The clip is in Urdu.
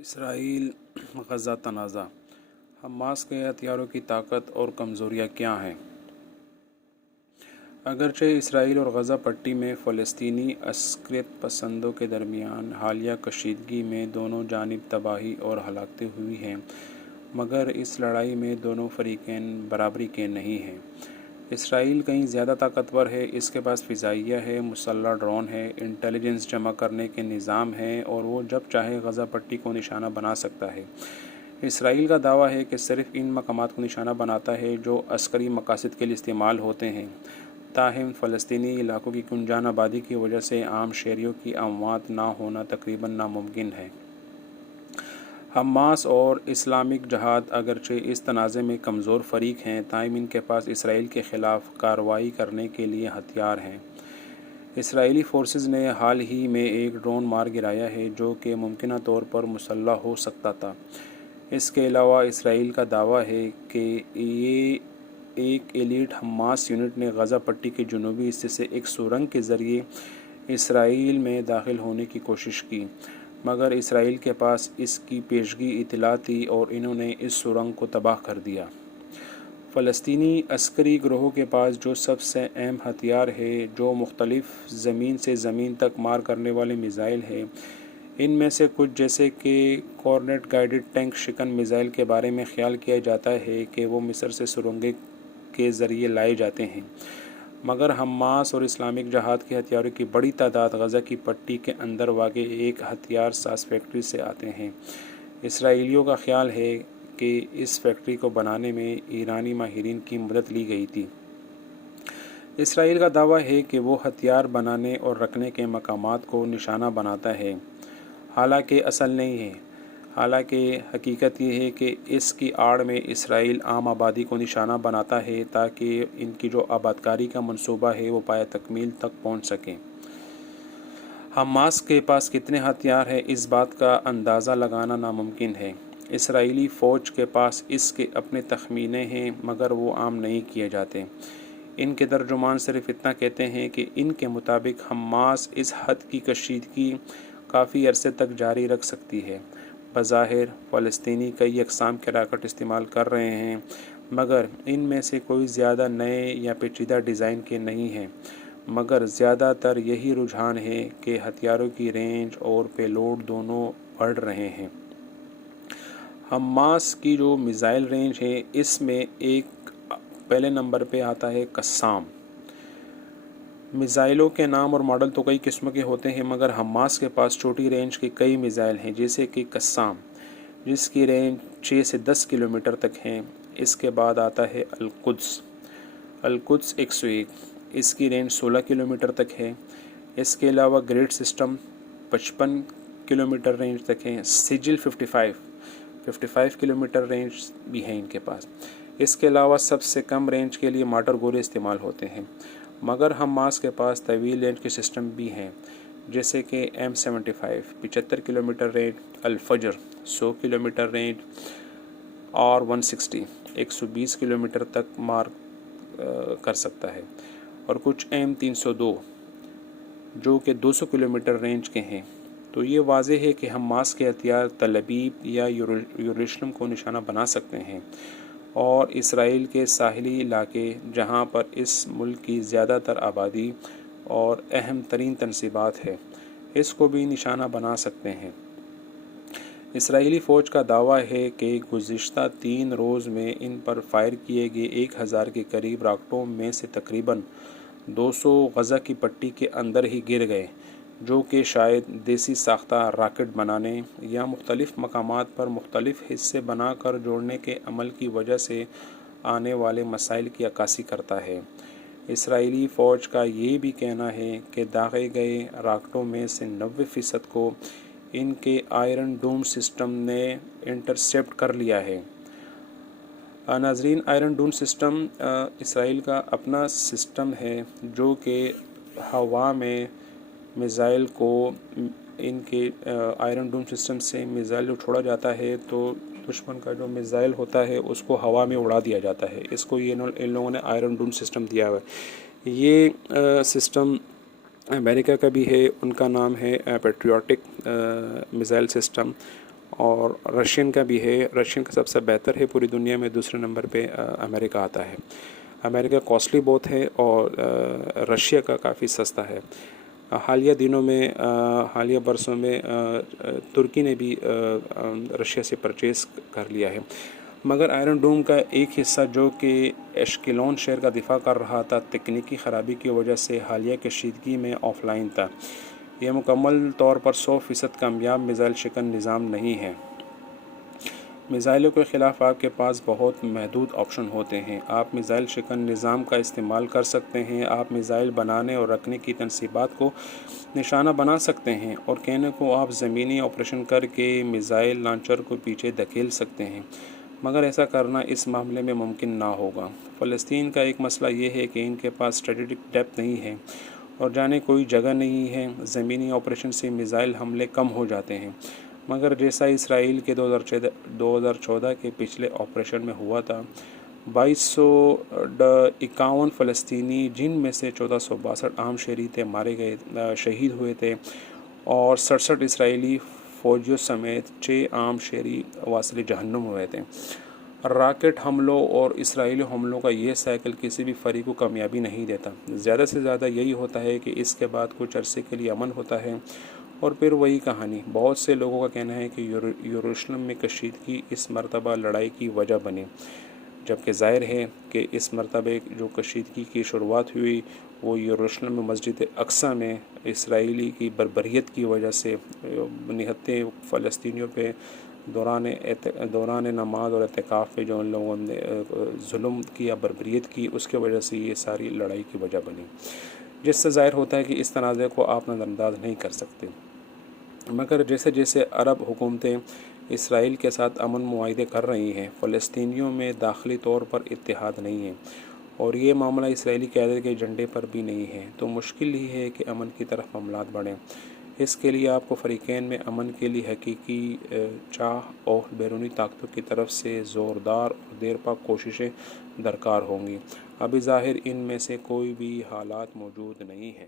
اسرائیل غزہ تنازع، حماس کے ہتھیاروں کی طاقت اور کمزوریاں کیا ہیں؟ اگرچہ اسرائیل اور غزہ پٹی میں فلسطینی عسکریت پسندوں کے درمیان حالیہ کشیدگی میں دونوں جانب تباہی اور ہلاکتیں ہوئی ہیں، مگر اس لڑائی میں دونوں فریقین برابری کے نہیں ہیں۔ اسرائیل کہیں زیادہ طاقتور ہے، اس کے پاس فضائیہ ہے، مسلح ڈرون ہے، انٹیلیجنس جمع کرنے کے نظام ہیں اور وہ جب چاہے غزہ پٹی کو نشانہ بنا سکتا ہے۔ اسرائیل کا دعویٰ ہے کہ صرف ان مقامات کو نشانہ بناتا ہے جو عسکری مقاصد کے لیے استعمال ہوتے ہیں، تاہم فلسطینی علاقوں کی گنجان آبادی کی وجہ سے عام شہریوں کی اموات نہ ہونا تقریباً ناممکن ہے۔ حماس اور اسلامک جہاد اگرچہ اس تنازع میں کمزور فریق ہیں، تاہم ان کے پاس اسرائیل کے خلاف کارروائی کرنے کے لیے ہتھیار ہیں۔ اسرائیلی فورسز نے حال ہی میں ایک ڈرون مار گرایا ہے جو کہ ممکنہ طور پر مسلح ہو سکتا تھا۔ اس کے علاوہ اسرائیل کا دعویٰ ہے کہ ایک ایلیٹ حماس یونٹ نے غزہ پٹی کے جنوبی حصے سے ایک سرنگ کے ذریعے اسرائیل میں داخل ہونے کی کوشش کی، مگر اسرائیل کے پاس اس کی پیشگی اطلاع تھی اور انہوں نے اس سرنگ کو تباہ کر دیا۔ فلسطینی عسکری گروہوں کے پاس جو سب سے اہم ہتھیار ہے، جو مختلف زمین سے زمین تک مار کرنے والے میزائل ہیں، ان میں سے کچھ جیسے کہ کورنیٹ گائیڈڈ ٹینک شکن میزائل کے بارے میں خیال کیا جاتا ہے کہ وہ مصر سے سرنگیں کے ذریعے لائے جاتے ہیں، مگر حماس اور اسلامک جہاد کے ہتھیاروں کی بڑی تعداد غزہ کی پٹی کے اندر واقع ایک ہتھیار ساز فیکٹری سے آتے ہیں۔ اسرائیلیوں کا خیال ہے کہ اس فیکٹری کو بنانے میں ایرانی ماہرین کی مدد لی گئی تھی۔ اسرائیل کا دعویٰ ہے کہ وہ ہتھیار بنانے اور رکھنے کے مقامات کو نشانہ بناتا ہے، حالانکہ اصل نہیں ہے۔ حالانکہ حقیقت یہ ہے کہ اس کی آڑ میں اسرائیل عام آبادی کو نشانہ بناتا ہے تاکہ ان کی جو آبادکاری کا منصوبہ ہے وہ پایہ تکمیل تک پہنچ سکے۔ حماس کے پاس کتنے ہتھیار ہیں، اس بات کا اندازہ لگانا ناممکن ہے۔ اسرائیلی فوج کے پاس اس کے اپنے تخمینے ہیں، مگر وہ عام نہیں کیے جاتے۔ ان کے ترجمان صرف اتنا کہتے ہیں کہ ان کے مطابق حماس اس حد کی کشیدگی کافی عرصے تک جاری رکھ سکتی ہے۔ بظاہر فلسطینی کئی اقسام کے راکٹ استعمال کر رہے ہیں، مگر ان میں سے کوئی زیادہ نئے یا پیچیدہ ڈیزائن کے نہیں ہیں، مگر زیادہ تر یہی رجحان ہے کہ ہتھیاروں کی رینج اور پے لوڈ دونوں بڑھ رہے ہیں۔ حماس کی جو میزائل رینج ہے، اس میں ایک پہلے نمبر پہ آتا ہے قسام۔ میزائلوں کے نام اور ماڈل تو کئی قسم کے ہوتے ہیں، مگر حماس کے پاس چھوٹی رینج کے کئی میزائل ہیں، جیسے کہ قسام، جس کی رینج 6 سے 10 کلومیٹر تک ہے۔ اس کے بعد آتا ہے القدس 101، اس کی رینج 16 کلومیٹر تک ہے۔ اس کے علاوہ گریڈ سسٹم 55 کلومیٹر رینج تک ہے۔ سجل 55 کلومیٹر رینج بھی ہے ان کے پاس۔ اس کے علاوہ سب سے کم رینج کے لیے مارٹر گولے استعمال ہوتے ہیں، مگر حماس کے پاس طویل رینج کے سسٹم بھی ہیں، جیسے کہ M75 75 کلومیٹر رینج، الفجر 100 کلومیٹر رینج اور 160 120 کلومیٹر تک مار کر سکتا ہے، اور کچھ M302 جو کہ 200 کلومیٹر رینج کے ہیں۔ تو یہ واضح ہے کہ حماس کے ہتھیار تل ابیب یا یروشلم کو نشانہ بنا سکتے ہیں، اور اسرائیل کے ساحلی علاقے جہاں پر اس ملک کی زیادہ تر آبادی اور اہم ترین تنصیبات ہے، اس کو بھی نشانہ بنا سکتے ہیں۔ اسرائیلی فوج کا دعویٰ ہے کہ گزشتہ 3 روز میں ان پر فائر کیے گئے 1000 کے قریب راکٹوں میں سے تقریباً 200 غزہ کی پٹی کے اندر ہی گر گئے، جو کہ شاید دیسی ساختہ راکٹ بنانے یا مختلف مقامات پر مختلف حصے بنا کر جوڑنے کے عمل کی وجہ سے آنے والے مسائل کی عکاسی کرتا ہے۔ اسرائیلی فوج کا یہ بھی کہنا ہے کہ داغے گئے راکٹوں میں سے 90% کو ان کے آئرن ڈوم سسٹم نے انٹرسیپٹ کر لیا ہے۔ ناظرین، آئرن ڈوم سسٹم اسرائیل کا اپنا سسٹم ہے جو کہ ہوا میں میزائل کو ان کے آئرن ڈوم سسٹم سے میزائل جو چھوڑا جاتا ہے تو دشمن کا جو میزائل ہوتا ہے اس کو ہوا میں اڑا دیا جاتا ہے۔ اس کو ان لوگوں نے آئرن ڈوم سسٹم دیا ہوا ہے۔ یہ سسٹم امریکہ کا بھی ہے، ان کا نام ہے پیٹریوٹک میزائل سسٹم، اور رشین کا بھی ہے. رشین کا سب سے بہتر ہے پوری دنیا میں. دوسرے نمبر پہ امریکہ آتا ہے. امریکہ کاسٹلی بہت ہے اور رشیا کا کافی سستا ہے. حالیہ دنوں میں حالیہ برسوں میں ترکی نے بھی رشیا سے پرچیز کر لیا ہے. مگر آئرن ڈوم کا ایک حصہ جو کہ ایشکیلون شہر کا دفاع کر رہا تھا، تکنیکی خرابی کی وجہ سے حالیہ کشیدگی میں آف لائن تھا. یہ مکمل طور پر 100% کامیاب میزائل شکن نظام نہیں ہے. میزائلوں کے خلاف آپ کے پاس بہت محدود آپشن ہوتے ہیں. آپ میزائل شکن نظام کا استعمال کر سکتے ہیں. آپ میزائل بنانے اور رکھنے کی تنصیبات کو نشانہ بنا سکتے ہیں اور کہنے کو آپ زمینی آپریشن کر کے میزائل لانچر کو پیچھے دھکیل سکتے ہیں، مگر ایسا کرنا اس معاملے میں ممکن نہ ہوگا. فلسطین کا ایک مسئلہ یہ ہے کہ ان کے پاس اسٹریٹجک ڈیپتھ نہیں ہے اور جانے کوئی جگہ نہیں ہے. زمینی آپریشن سے میزائل حملے کم ہو جاتے ہیں، مگر جیسا اسرائیل کے 2014 کے پچھلے آپریشن میں ہوا تھا، 2251 فلسطینی جن میں سے 1462 عام شہری تھے شہید ہوئے تھے اور 67 اسرائیلی فوجیوں سمیت 6 عام شہری واصل جہنم ہوئے تھے. راکٹ حملوں اور اسرائیلی حملوں کا یہ سائیکل کسی بھی فریق کو کامیابی نہیں دیتا. زیادہ سے زیادہ یہی ہوتا ہے کہ اس کے بعد کچھ عرصے کے لیے امن ہوتا ہے اور پھر وہی کہانی. بہت سے لوگوں کا کہنا ہے کہ یروشلم میں کشیدگی اس مرتبہ لڑائی کی وجہ بنی، جبکہ ظاہر ہے کہ اس مرتبہ جو کشیدگی کی شروعات ہوئی وہ یروشلم میں مسجد اقصیٰ میں اسرائیلی کی بربریت کی وجہ سے نہتے فلسطینیوں پہ دوران نماز اور اعتکاف پہ جو ان لوگوں نے ظلم کیا، بربریت کی، اس کے وجہ سے یہ ساری لڑائی کی وجہ بنی، جس سے ظاہر ہوتا ہے کہ اس تنازع کو آپ نظر انداز نہیں کر سکتے. مگر جیسے جیسے عرب حکومتیں اسرائیل کے ساتھ امن معاہدے کر رہی ہیں، فلسطینیوں میں داخلی طور پر اتحاد نہیں ہے اور یہ معاملہ اسرائیلی قیادت کے ایجنڈے پر بھی نہیں ہے، تو مشکل ہی ہے کہ امن کی طرف معاملات بڑھیں. اس کے لیے آپ کو فریقین میں امن کے لیے حقیقی چاہ اور بیرونی طاقتوں کی طرف سے زوردار اور دیرپا کوششیں درکار ہوں گی. ابھی ظاہر ان میں سے کوئی بھی حالات موجود نہیں ہیں.